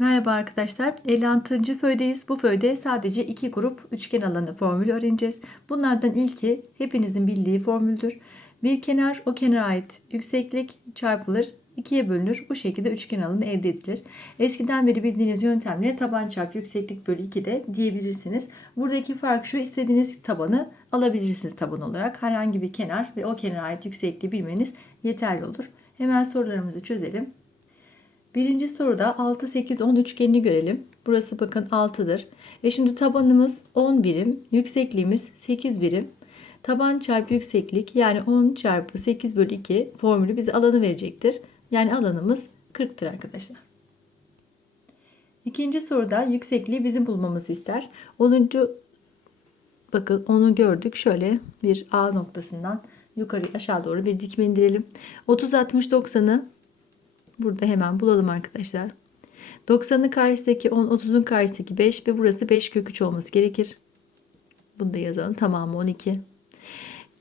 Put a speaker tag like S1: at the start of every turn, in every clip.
S1: Merhaba arkadaşlar. 56. föydeyiz. Bu föyde sadece iki grup üçgen alanı formülü öğreneceğiz. Bunlardan ilki hepinizin bildiği formüldür. Bir kenar o kenara ait yükseklik çarpılır, ikiye bölünür. Bu şekilde üçgen alanı elde edilir. Eskiden beri bildiğiniz yöntemle taban çarpı yükseklik bölü 2 de diyebilirsiniz. Buradaki fark şu istediğiniz tabanı alabilirsiniz taban olarak. Herhangi bir kenar ve o kenara ait yüksekliği bilmeniz yeterli olur. Hemen sorularımızı çözelim. Birinci soruda 6, 8, 10 üçgenini görelim. Burası bakın 6'dır. E şimdi tabanımız 10 birim, yüksekliğimiz 8 birim. Taban çarpı yükseklik yani 10 çarpı 8 bölü 2 formülü bize alanı verecektir. Yani alanımız 40'tır arkadaşlar. İkinci soruda yüksekliği bizim bulmamızı ister. 10. Bakın onu gördük. Şöyle bir A noktasından yukarı aşağı doğru bir dikme indirelim. 30, 60, 90'ı Burada hemen bulalım arkadaşlar. 90'ın karşısındaki 10, 30'un karşısındaki 5 ve burası 5 kök 3 olması gerekir. Bunu da yazalım. Tamamı 12.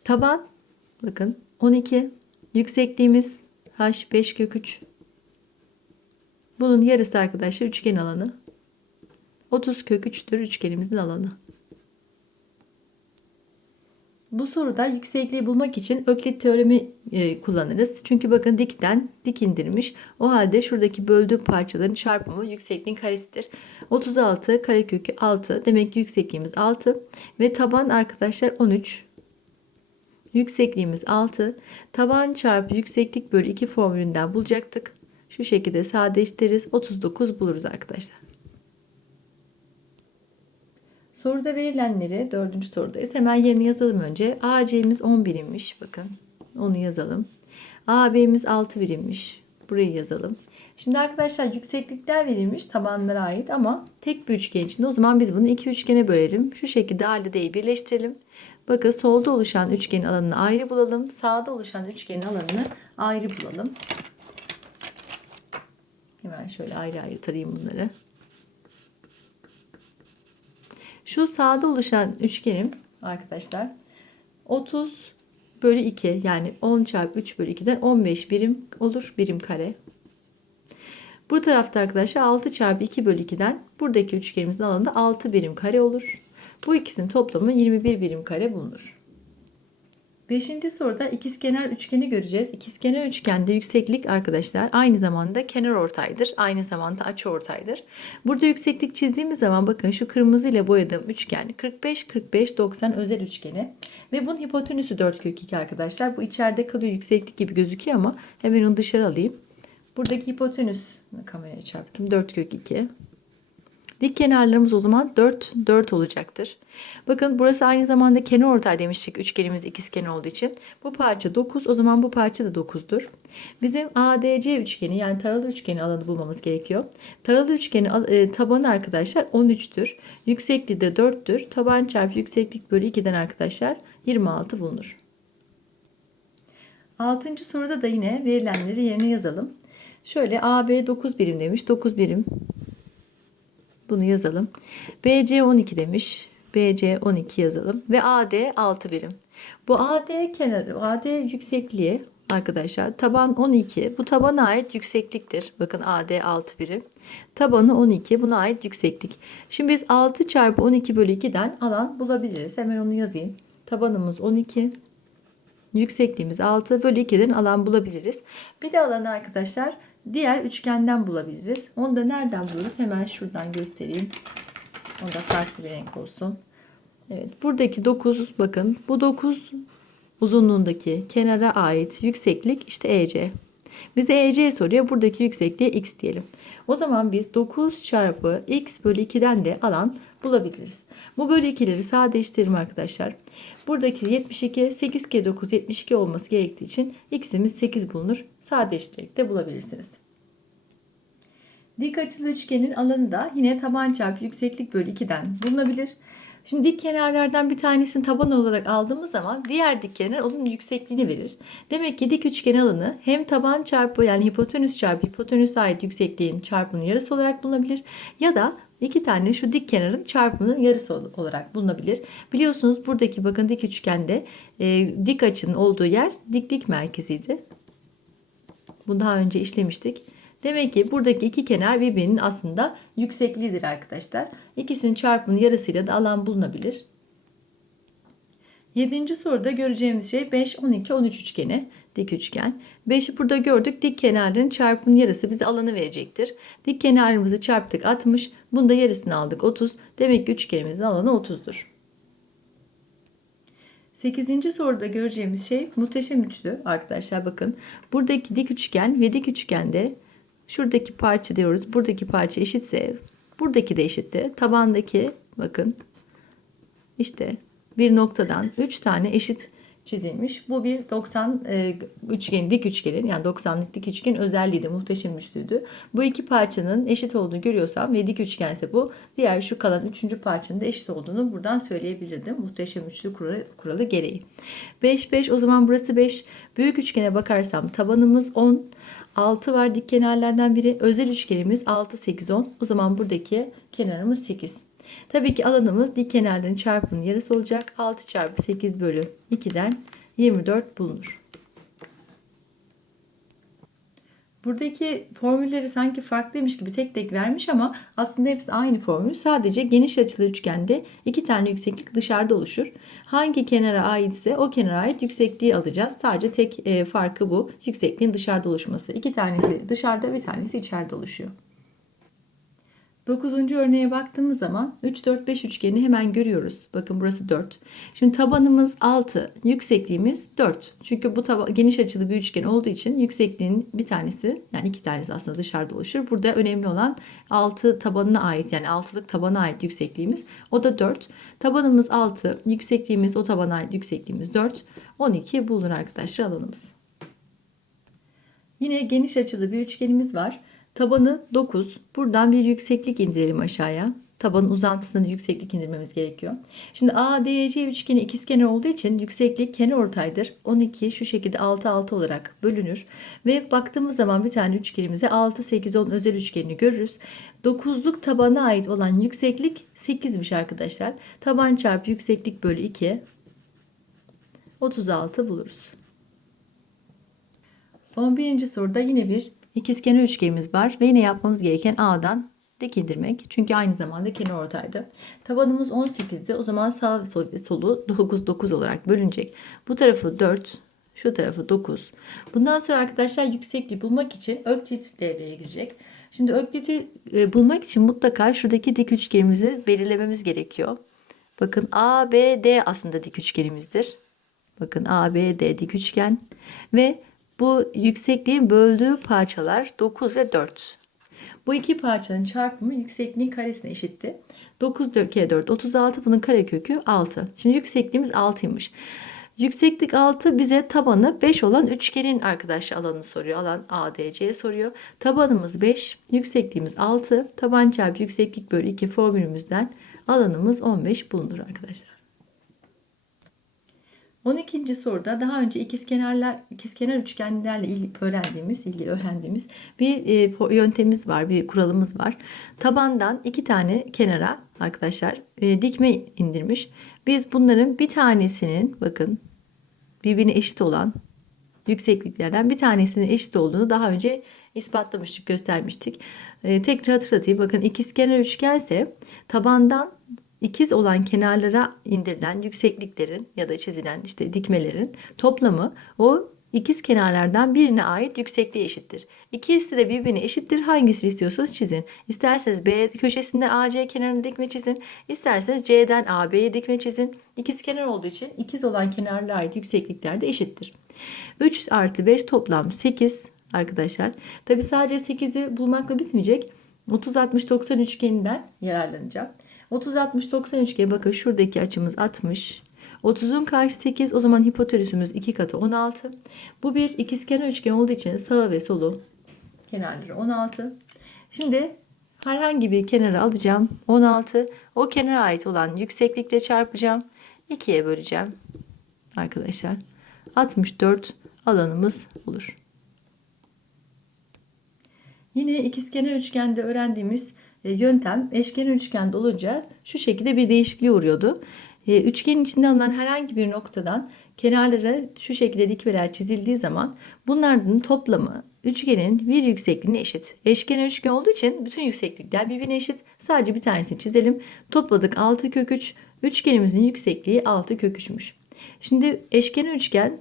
S1: Taban bakın 12. Yüksekliğimiz h 5 kök 3. Bunun yarısı arkadaşlar üçgen alanı. 30 kök 3'tür üçgenimizin alanı. Bu soruda yüksekliği bulmak için Öklit teoremi e, kullanırız. Çünkü bakın dikten dik indirmiş. O halde şuradaki böldüğü parçaların çarpımı yüksekliğin karesidir. 36 karekökü 6. Demek ki yüksekliğimiz 6. Ve taban arkadaşlar 13. Yüksekliğimiz 6. Taban çarpı yükseklik bölü 2 formülünden bulacaktık. Şu şekilde sadeleştiririz. 39 buluruz arkadaşlar. Soruda verilenleri dördüncü sorudayız. Hemen yerini yazalım önce. AC'miz 10 birimmiş. Bakın onu yazalım. AB'miz 6 birimmiş. Burayı yazalım. Şimdi arkadaşlar yükseklikler verilmiş tabanlara ait ama tek bir üçgen içinde. O zaman biz bunu iki üçgene bölelim. Şu şekilde A ile birleştirelim. Bakın solda oluşan üçgenin alanını ayrı bulalım. Sağda oluşan üçgenin alanını ayrı bulalım. Hemen şöyle ayrı ayrı tarayayım bunları. Şu sağda oluşan üçgenim arkadaşlar 30 bölü 2 yani 10 çarpı 3 bölü 2'den 15 birim olur. Birim kare. Bu tarafta arkadaşlar 6 çarpı 2 bölü 2'den buradaki üçgenimizin alanında 6 birim kare olur. Bu ikisinin toplamı 21 birim kare bulunur. Beşinci soruda ikizkenar üçgeni göreceğiz. İkizkenar üçgende yükseklik arkadaşlar aynı zamanda kenar ortaydır. Aynı zamanda açı ortaydır. Burada yükseklik çizdiğimiz zaman bakın şu kırmızı ile boyadığım üçgen 45 45 90 özel üçgeni ve bunun hipotenüsü 4 kök 2 arkadaşlar. Bu içeride kalıyor yükseklik gibi gözüküyor ama hemen onu dışarı alayım. Buradaki hipotenüs kameraya çarptım 4 kök 2. Dik kenarlarımız o zaman 4, 4 olacaktır. Bakın burası aynı zamanda kenar ortay demiştik. Üçgenimiz ikizkenar olduğu için. Bu parça 9. O zaman bu parça da 9'dur. Bizim ADC üçgeni yani taralı üçgeni alanı bulmamız gerekiyor. Taralı üçgeni e, tabanı arkadaşlar 13'tür. Yüksekliği de 4'tür. Taban çarpı yükseklik bölü 2'den arkadaşlar 26 bulunur. Altıncı soruda da yine verilenleri yerine yazalım. Şöyle AB 9 birim demiş. 9 birim bunu yazalım. BC 12 demiş. BC 12 yazalım. Ve AD 6 birim. Bu AD kenarı, AD yüksekliği arkadaşlar taban 12. Bu tabana ait yüksekliktir. Bakın AD 6 birim. Tabanı 12. Buna ait yükseklik. Şimdi biz 6 çarpı 12 bölü 2'den alan bulabiliriz. Hemen onu yazayım. Tabanımız 12. Yüksekliğimiz 6 bölü 2'den alan bulabiliriz. Bir de alanı arkadaşlar diğer üçgenden bulabiliriz. Onu da nereden buluruz? Hemen şuradan göstereyim. O da farklı bir renk olsun. Evet buradaki 9 bakın bu 9 uzunluğundaki kenara ait yükseklik işte EC. Bize EC soruyor. Buradaki yüksekliğe x diyelim. O zaman biz 9 çarpı x bölü 2'den de alan bulabiliriz. Bu bölü 2'leri sadeleştirelim arkadaşlar. Buradaki 72 8 kere 9 72 olması gerektiği için x'imiz 8 bulunur. Sadeleştirerek de bulabilirsiniz. Dik açılı üçgenin alanı da yine taban çarpı yükseklik bölü 2'den bulunabilir. Şimdi dik kenarlardan bir tanesini taban olarak aldığımız zaman diğer dik kenar onun yüksekliğini verir. Demek ki dik üçgen alanı hem taban çarpı yani hipotenüs çarpı hipotenüse ait yüksekliğin çarpımının yarısı olarak bulunabilir ya da iki tane şu dik kenarın çarpımının yarısı olarak bulunabilir. Biliyorsunuz buradaki bakın dik üçgende e, dik açının olduğu yer diklik merkeziydi. Bunu daha önce işlemiştik. Demek ki buradaki iki kenar birbirinin aslında yüksekliğidir arkadaşlar. İkisinin çarpımının yarısıyla da alan bulunabilir. Yedinci soruda göreceğimiz şey 5, 12, 13 üçgeni. Dik üçgen. 5'i burada gördük. Dik kenarların çarpımının yarısı bize alanı verecektir. Dik kenarımızı çarptık 60. Bunda yarısını aldık 30. Demek ki üçgenimizin alanı 30'dur. 8. soruda göreceğimiz şey muhteşem üçlü arkadaşlar bakın. Buradaki dik üçgen ve dik üçgende şuradaki parça diyoruz. Buradaki parça eşitse buradaki de eşitti. Tabandaki bakın işte bir noktadan 3 tane eşit çizilmiş. Bu bir 90 e, üçgen dik üçgenin yani 90'lık dik üçgen özelliğiydi. Muhteşem üçlüydü. Bu iki parçanın eşit olduğunu görüyorsam ve dik üçgense bu diğer şu kalan üçüncü parçanın da eşit olduğunu buradan söyleyebilirdim. Muhteşem üçlü kuralı, kuralı gereği. 5 5 o zaman burası 5. Büyük üçgene bakarsam tabanımız 10. 6 var dik kenarlardan biri. Özel üçgenimiz 6 8 10. O zaman buradaki kenarımız 8. Tabii ki alanımız dik kenarların çarpımının yarısı olacak. 6 çarpı 8 bölü 2'den 24 bulunur. Buradaki formülleri sanki farklıymış gibi tek tek vermiş ama aslında hepsi aynı formül. Sadece geniş açılı üçgende iki tane yükseklik dışarıda oluşur. Hangi kenara aitse o kenara ait yüksekliği alacağız. Sadece tek e, farkı bu. Yüksekliğin dışarıda oluşması. İki tanesi dışarıda bir tanesi içeride oluşuyor. 9. örneğe baktığımız zaman 3 4 5 üçgeni hemen görüyoruz. Bakın burası 4. Şimdi tabanımız 6, yüksekliğimiz 4. Çünkü bu taba geniş açılı bir üçgen olduğu için yüksekliğin bir tanesi yani iki tanesi aslında dışarıda oluşur. Burada önemli olan 6 tabanına ait yani altılık tabana ait yüksekliğimiz. O da 4. Tabanımız 6, yüksekliğimiz o tabana ait yüksekliğimiz 4. 12 bulunur arkadaşlar alanımız. Yine geniş açılı bir üçgenimiz var. Tabanı 9. Buradan bir yükseklik indirelim aşağıya. Tabanın uzantısında yükseklik indirmemiz gerekiyor. Şimdi ADC üçgeni ikizkenar olduğu için yükseklik kenar ortaydır. 12 şu şekilde 6 6 olarak bölünür. Ve baktığımız zaman bir tane üçgenimize 6 8 10 özel üçgenini görürüz. 9'luk tabana ait olan yükseklik 8'miş arkadaşlar. Taban çarpı yükseklik bölü 2 36 buluruz. 11. soruda yine bir İkizkenar üçgenimiz var ve yine yapmamız gereken A'dan dik indirmek. Çünkü aynı zamanda kenar ortaydı. Tabanımız 18'di. O zaman sağ ve solu 9 9 olarak bölünecek. Bu tarafı 4, şu tarafı 9. Bundan sonra arkadaşlar yüksekliği bulmak için öklit devreye girecek. Şimdi ökliti e, bulmak için mutlaka şuradaki dik üçgenimizi belirlememiz gerekiyor. Bakın ABD aslında dik üçgenimizdir. Bakın ABD dik üçgen ve bu yüksekliğin böldüğü parçalar 9 ve 4. Bu iki parçanın çarpımı yüksekliğin karesine eşitti. 9 kere 4 36 bunun karekökü 6. Şimdi yüksekliğimiz 6'ymış. Yükseklik 6 bize tabanı 5 olan üçgenin arkadaşlar alanını soruyor. Alan ADC soruyor. Tabanımız 5, yüksekliğimiz 6. Taban çarpı yükseklik bölü 2 formülümüzden alanımız 15 bulunur arkadaşlar. 12. soruda daha önce ikizkenarlar ikizkenar üçgenlerle ilgili öğrendiğimiz, ilgili öğrendiğimiz bir e, yöntemimiz var, bir kuralımız var. Tabandan iki tane kenara arkadaşlar e, dikme indirmiş. Biz bunların bir tanesinin bakın birbirine eşit olan yüksekliklerden bir tanesinin eşit olduğunu daha önce ispatlamıştık, göstermiştik. E, tekrar hatırlatayım. Bakın ikizkenar üçgense tabandan ikiz olan kenarlara indirilen yüksekliklerin ya da çizilen işte dikmelerin toplamı o ikiz kenarlardan birine ait yüksekliğe eşittir. İkisi de birbirine eşittir. Hangisini istiyorsanız çizin. İsterseniz B köşesinden AC kenarını dikme çizin. İsterseniz C'den AB'ye dikme çizin. İkiz kenar olduğu için ikiz olan kenarlara ait yükseklikler de eşittir. 3 artı 5 toplam 8 arkadaşlar. Tabi sadece 8'i bulmakla bitmeyecek. 30 60 90 üçgeninden yararlanacağım. 30 60 90 üçgeni bakın şuradaki açımız 60. 30'un karşı 8 o zaman hipotenüsümüz 2 katı 16. Bu bir ikizkenar üçgen olduğu için sağı ve solu kenarları 16. Şimdi herhangi bir kenara alacağım 16. O kenara ait olan yükseklikle çarpacağım. 2'ye böleceğim. Arkadaşlar 64 alanımız olur. Yine ikizkenar üçgende öğrendiğimiz yöntem eşkenar üçgende olunca şu şekilde bir değişikliğe uğruyordu. E, üçgenin içinde alınan herhangi bir noktadan kenarlara şu şekilde dikmeler çizildiği zaman bunların toplamı üçgenin bir yüksekliğine eşit. Eşkenar üçgen olduğu için bütün yükseklikler birbirine eşit. Sadece bir tanesini çizelim. Topladık 6 kök 3. Üçgenimizin yüksekliği 6 kök 3'müş. Şimdi eşkenar üçgen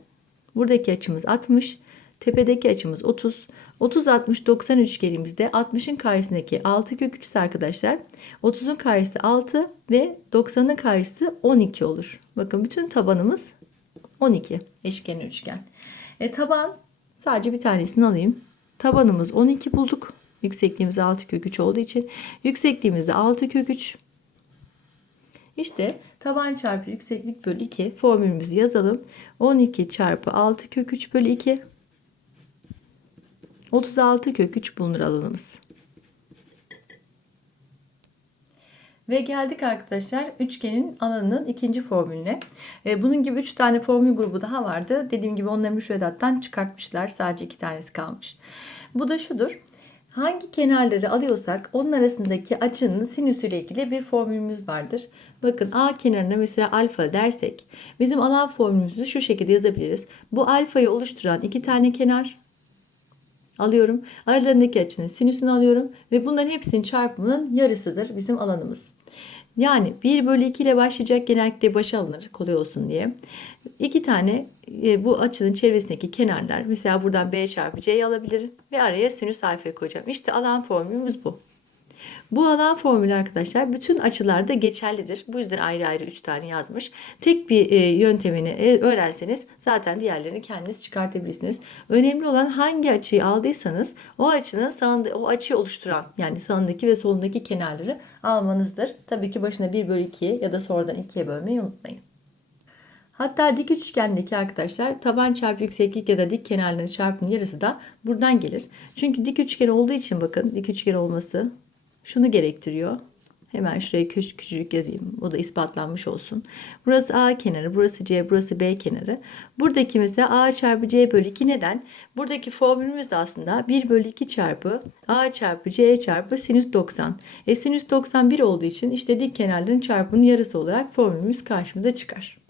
S1: buradaki açımız 60. Tepedeki açımız 30. 30 60 90 üçgenimizde 60'ın karşısındaki 6 kök 3 ise arkadaşlar 30'un karşısı 6 ve 90'ın karşısı 12 olur. Bakın bütün tabanımız 12 eşkenar üçgen. E, taban sadece bir tanesini alayım. Tabanımız 12 bulduk. Yüksekliğimiz 6 kök 3 olduğu için. Yüksekliğimiz de 6 kök 3. İşte taban çarpı yükseklik bölü 2 formülümüzü yazalım. 12 çarpı 6 kök 3 bölü 2. 36 kök 3 bulunur alanımız. Ve geldik arkadaşlar üçgenin alanının ikinci formülüne. E, bunun gibi 3 tane formül grubu daha vardı. Dediğim gibi onları müfredattan çıkartmışlar. Sadece 2 tanesi kalmış. Bu da şudur. Hangi kenarları alıyorsak onun arasındaki açının sinüsüyle ilgili bir formülümüz vardır. Bakın A kenarına mesela alfa dersek bizim alan formülümüzü şu şekilde yazabiliriz. Bu alfayı oluşturan iki tane kenar alıyorum. Aralarındaki açının sinüsünü alıyorum ve bunların hepsinin çarpımının yarısıdır bizim alanımız. Yani 1 bölü 2 ile başlayacak genellikle başa alınır kolay olsun diye. İki tane e, bu açının çevresindeki kenarlar mesela buradan B çarpı C'yi alabilirim ve araya sinüs alfa koyacağım. İşte alan formülümüz bu. Bu alan formülü arkadaşlar bütün açılarda geçerlidir. Bu yüzden ayrı ayrı 3 tane yazmış. Tek bir e, yöntemini e, öğrenseniz zaten diğerlerini kendiniz çıkartabilirsiniz. Önemli olan hangi açıyı aldıysanız o açının sağında, o açıyı oluşturan yani sağındaki ve solundaki kenarları almanızdır. Tabii ki başına 1 bölü 2 ya da sonradan 2'ye bölmeyi unutmayın. Hatta dik üçgendeki arkadaşlar taban çarpı yükseklik ya da dik kenarların çarpımının yarısı da buradan gelir. Çünkü dik üçgen olduğu için bakın dik üçgen olması şunu gerektiriyor. Hemen şuraya küçük küçücük yazayım. O da ispatlanmış olsun. Burası A kenarı, burası C, burası B kenarı. Buradaki mesela A çarpı C bölü 2 neden? Buradaki formülümüz aslında 1 bölü 2 çarpı A çarpı C çarpı sinüs 90. E sinüs 91 olduğu için işte dik kenarların çarpımının yarısı olarak formülümüz karşımıza çıkar.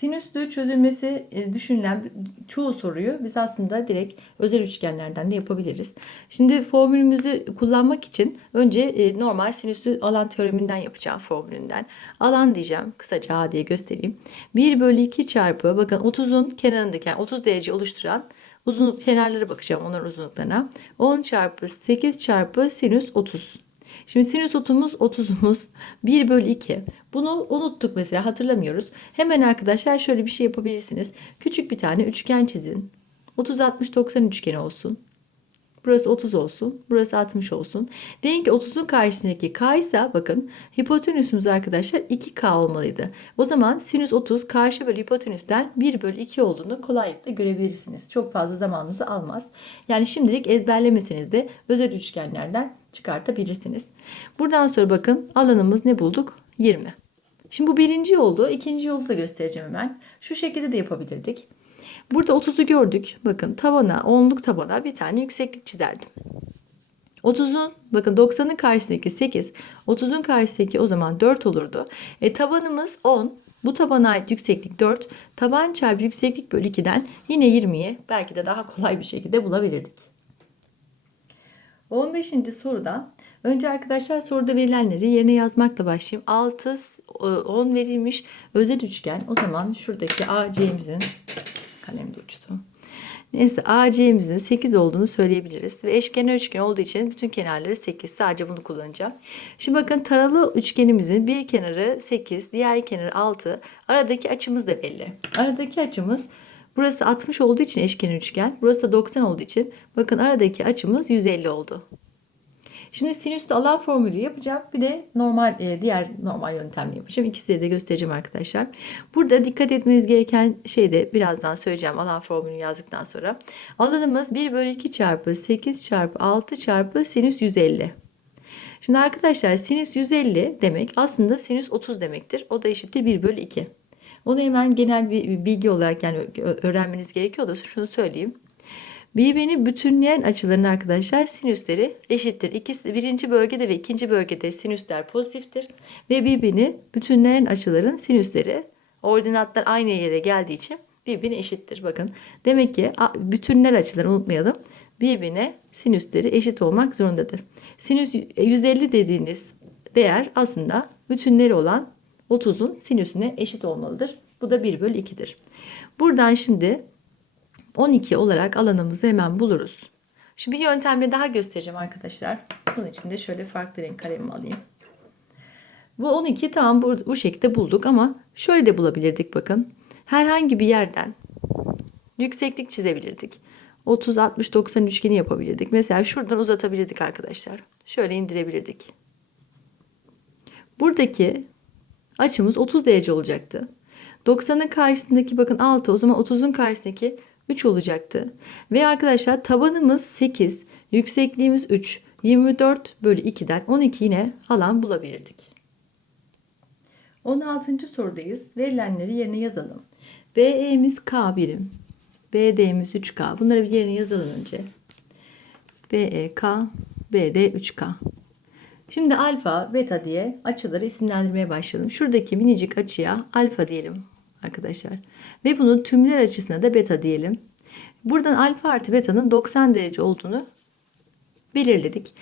S1: Sinüslü çözülmesi e, düşünülen çoğu soruyu biz aslında direkt özel üçgenlerden de yapabiliriz. Şimdi formülümüzü kullanmak için önce e, normal sinüslü alan teoreminden yapacağım formülünden. Alan diyeceğim kısaca A diye göstereyim. 1 bölü 2 çarpı bakın 30'un kenarındaki yani 30 derece oluşturan uzunluk kenarlara bakacağım onların uzunluklarına. 10 çarpı 8 çarpı sinüs 30. Şimdi sinüs 30'umuz 30'umuz 1 bölü 2. Bunu unuttuk mesela hatırlamıyoruz. Hemen arkadaşlar şöyle bir şey yapabilirsiniz. Küçük bir tane üçgen çizin. 30-60-90 üçgeni olsun. Burası 30 olsun. Burası 60 olsun. Deyin ki 30'un karşısındaki k ise bakın hipotenüsümüz arkadaşlar 2k olmalıydı. O zaman sinüs 30 karşı bölü hipotenüsten 1 bölü 2 olduğunu kolaylıkla görebilirsiniz. Çok fazla zamanınızı almaz. Yani şimdilik ezberlemeseniz de özel üçgenlerden çıkartabilirsiniz. Buradan sonra bakın alanımız ne bulduk? 20. Şimdi bu birinci yoldu. ikinci yolu da göstereceğim hemen. Şu şekilde de yapabilirdik. Burada 30'u gördük. Bakın tavana, onluk tabana bir tane yükseklik çizerdim. 30'un bakın 90'ın karşısındaki 8, 30'un karşısındaki o zaman 4 olurdu. E tabanımız 10. Bu tabana ait yükseklik 4. Taban çarpı yükseklik bölü 2'den yine 20'yi belki de daha kolay bir şekilde bulabilirdik. 15. soruda önce arkadaşlar soruda verilenleri yerine yazmakla başlayayım. 6, 10 verilmiş özel üçgen. O zaman şuradaki AC'mizin kalem de uçtu. Neyse AC'mizin 8 olduğunu söyleyebiliriz. Ve eşkenar üçgen olduğu için bütün kenarları 8. Sadece bunu kullanacağım. Şimdi bakın taralı üçgenimizin bir kenarı 8, diğer kenarı 6. Aradaki açımız da belli. Aradaki açımız burası 60 olduğu için eşkenar üçgen. Burası da 90 olduğu için bakın aradaki açımız 150 oldu. Şimdi sinüslü alan formülü yapacağım. Bir de normal e, diğer normal yöntemle yapacağım. İkisini de göstereceğim arkadaşlar. Burada dikkat etmeniz gereken şey de birazdan söyleyeceğim alan formülünü yazdıktan sonra. Alanımız 1 bölü 2 çarpı 8 çarpı 6 çarpı sinüs 150. Şimdi arkadaşlar sinüs 150 demek aslında sinüs 30 demektir. O da eşittir 1 bölü 2. Onu hemen genel bir bilgi olarak yani öğrenmeniz gerekiyor da şunu söyleyeyim. Birbirini bütünleyen açıların arkadaşlar sinüsleri eşittir. İkisi, birinci bölgede ve ikinci bölgede sinüsler pozitiftir. Ve birbirini bütünleyen açıların sinüsleri ordinatlar aynı yere geldiği için birbirine eşittir. Bakın demek ki bütünler açıları unutmayalım. Birbirine sinüsleri eşit olmak zorundadır. Sinüs 150 dediğiniz değer aslında bütünleri olan 30'un sinüsüne eşit olmalıdır. Bu da 1 bölü 2'dir. Buradan şimdi 12 olarak alanımızı hemen buluruz. Şimdi bir yöntemle daha göstereceğim arkadaşlar. Bunun için de şöyle farklı renk kalemimi alayım. Bu 12 tamam bu, bu şekilde bulduk ama şöyle de bulabilirdik bakın. Herhangi bir yerden yükseklik çizebilirdik. 30 60 90 üçgeni yapabilirdik. Mesela şuradan uzatabilirdik arkadaşlar. Şöyle indirebilirdik. Buradaki açımız 30 derece olacaktı. 90'ın karşısındaki bakın 6 o zaman 30'un karşısındaki 3 olacaktı. Ve arkadaşlar tabanımız 8, yüksekliğimiz 3. 24 bölü 2'den 12 yine alan bulabilirdik. 16. sorudayız. Verilenleri yerine yazalım. BE'miz K birim. BD'miz 3K. Bunları bir yerine yazalım önce. BEK, BD 3K. Şimdi alfa, beta diye açıları isimlendirmeye başladım. Şuradaki minicik açıya alfa diyelim arkadaşlar. Ve bunun tümler açısına da beta diyelim. Buradan alfa artı beta'nın 90 derece olduğunu belirledik.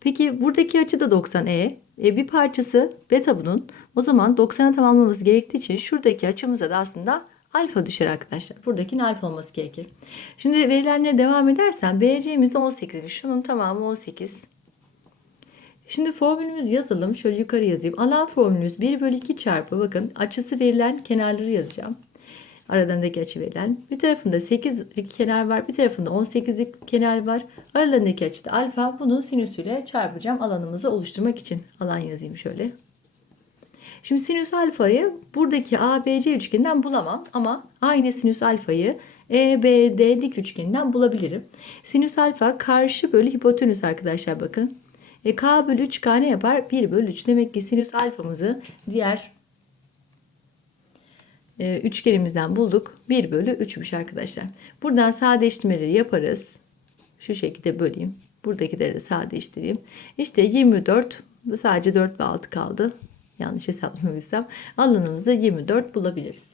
S1: Peki buradaki açı da 90 e. e bir parçası beta bunun. O zaman 90'a tamamlaması gerektiği için şuradaki açımıza da aslında alfa düşer arkadaşlar. Buradakinin alfa olması gerekir. Şimdi verilenlere devam edersen BC'miz de 18'miş. Şunun tamamı 18. Şimdi formülümüzü yazalım. Şöyle yukarı yazayım. Alan formülümüz 1 bölü 2 çarpı bakın açısı verilen kenarları yazacağım. Aralarındaki açı verilen. Bir tarafında 8'lik kenar var. Bir tarafında 18'lik kenar var. Aralarındaki açı da alfa. Bunun sinüsüyle çarpacağım alanımızı oluşturmak için. Alan yazayım şöyle. Şimdi sinüs alfayı buradaki ABC üçgeninden bulamam ama aynı sinüs alfayı EBD dik üçgeninden bulabilirim. Sinüs alfa karşı bölü hipotenüs arkadaşlar bakın. E, K bölü 3 K ne yapar? 1 bölü 3. Demek ki sinüs alfamızı diğer e, üçgenimizden bulduk. 1 bölü 3'müş arkadaşlar. Buradan sadeleştirmeleri yaparız. Şu şekilde böleyim. Buradakileri de sadeleştireyim. İşte 24 sadece 4 ve 6 kaldı. Yanlış hesaplamadıysam alanımızda 24 bulabiliriz.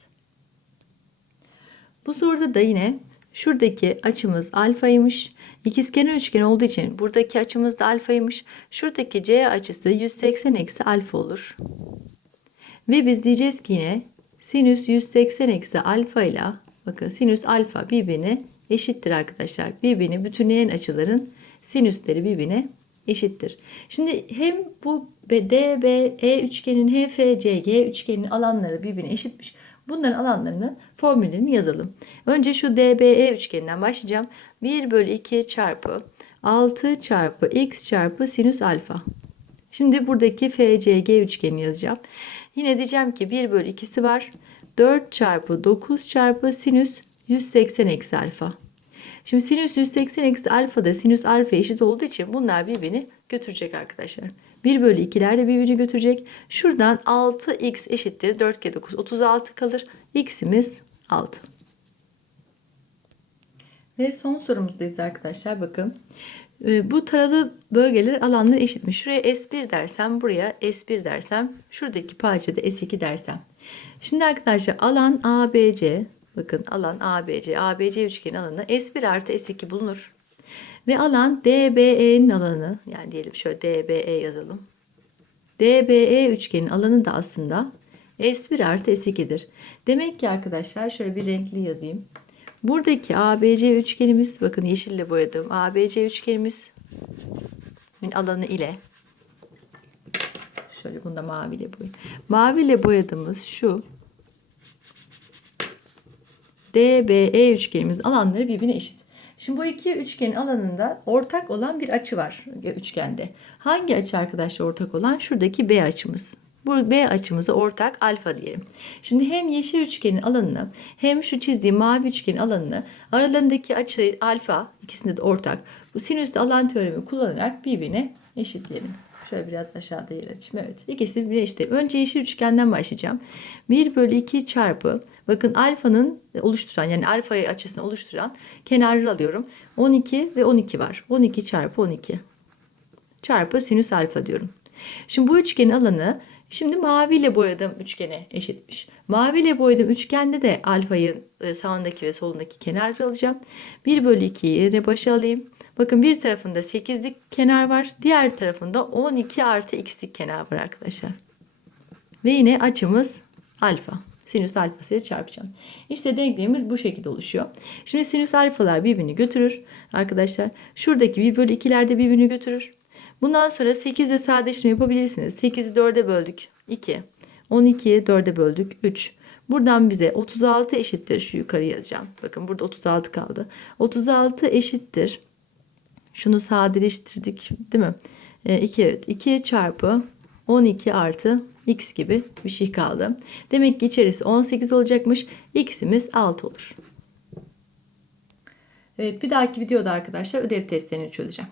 S1: Bu soruda da yine şuradaki açımız alfaymış. İkizkenar üçgen olduğu için buradaki açımız da alfaymış. Şuradaki C açısı 180 eksi alfa olur. Ve biz diyeceğiz ki yine sinüs 180 eksi alfa ile bakın sinüs alfa birbirine eşittir arkadaşlar. Birbirini bütünleyen açıların sinüsleri birbirine eşittir. Şimdi hem bu DBE üçgenin hem FCG üçgenin alanları birbirine eşitmiş. Bunların alanlarını formüllerini yazalım. Önce şu DBE üçgeninden başlayacağım. 1 bölü 2 çarpı 6 çarpı x çarpı sinüs alfa. Şimdi buradaki FCG üçgeni yazacağım. Yine diyeceğim ki 1 bölü 2'si var. 4 çarpı 9 çarpı sinüs 180 eksi alfa. Şimdi sinüs 180 eksi alfa da sinüs alfa eşit olduğu için bunlar birbirini götürecek arkadaşlar. 1 bölü 2'ler de birbirini götürecek. Şuradan 6x eşittir 4 kere 9 36 kalır. x'imiz 6. Ve son sorumuzdayız arkadaşlar bakın. Ee, Bu taralı bölgeler alanları eşitmiş. Şuraya S1 dersem buraya S1 dersem şuradaki parçada S2 dersem. Şimdi arkadaşlar alan ABC bakın alan ABC ABC üçgeni alanı S1 artı S2 bulunur. Ve alan DBE'nin alanı yani diyelim şöyle DBE yazalım. DBE üçgenin alanı da aslında S1 artı S2'dir. Demek ki arkadaşlar şöyle bir renkli yazayım. Buradaki ABC üçgenimiz bakın yeşille boyadığım ABC üçgenimiz alanı ile şöyle bunu da maviyle boyayayım. Maviyle boyadığımız şu DBE üçgenimiz alanları birbirine eşit. Şimdi bu iki üçgenin alanında ortak olan bir açı var üçgende. Hangi açı arkadaşlar ortak olan? Şuradaki B açımız. Bu B açımıza ortak alfa diyelim. Şimdi hem yeşil üçgenin alanını hem şu çizdiğim mavi üçgenin alanını aralarındaki açı alfa ikisinde de ortak. Bu sinüsle alan teoremi kullanarak birbirine eşitleyelim. Şöyle biraz aşağıda yer açayım. Evet. İkisi birbirine eşit. Önce yeşil üçgenden başlayacağım. 1 bölü 2 çarpı bakın alfanın oluşturan yani alfa açısını oluşturan kenarları alıyorum. 12 ve 12 var. 12 çarpı 12 çarpı sinüs alfa diyorum. Şimdi bu üçgenin alanı Şimdi maviyle boyadığım üçgene eşitmiş. Maviyle boyadığım üçgende de alfayı e, sağındaki ve solundaki kenar alacağım. 1 bölü 2'yi yerine başa alayım. Bakın bir tarafında 8'lik kenar var. Diğer tarafında 12 artı x'lik kenar var arkadaşlar. Ve yine açımız alfa. Sinüs alfasıyla çarpacağım. İşte denklemimiz bu şekilde oluşuyor. Şimdi sinüs alfalar birbirini götürür. Arkadaşlar şuradaki 1 bölü 2'ler de birbirini götürür. Bundan sonra 8 ile sadeleştirme yapabilirsiniz. 8'i 4'e böldük 2. 12'yi 4'e böldük 3. Buradan bize 36 eşittir. Şu yukarı yazacağım. Bakın burada 36 kaldı. 36 eşittir. Şunu sadeleştirdik değil mi? E, 2 evet. 2 çarpı 12 artı x gibi bir şey kaldı. Demek ki içerisi 18 olacakmış. x'imiz 6 olur. Evet bir dahaki videoda arkadaşlar ödev testlerini çözeceğim.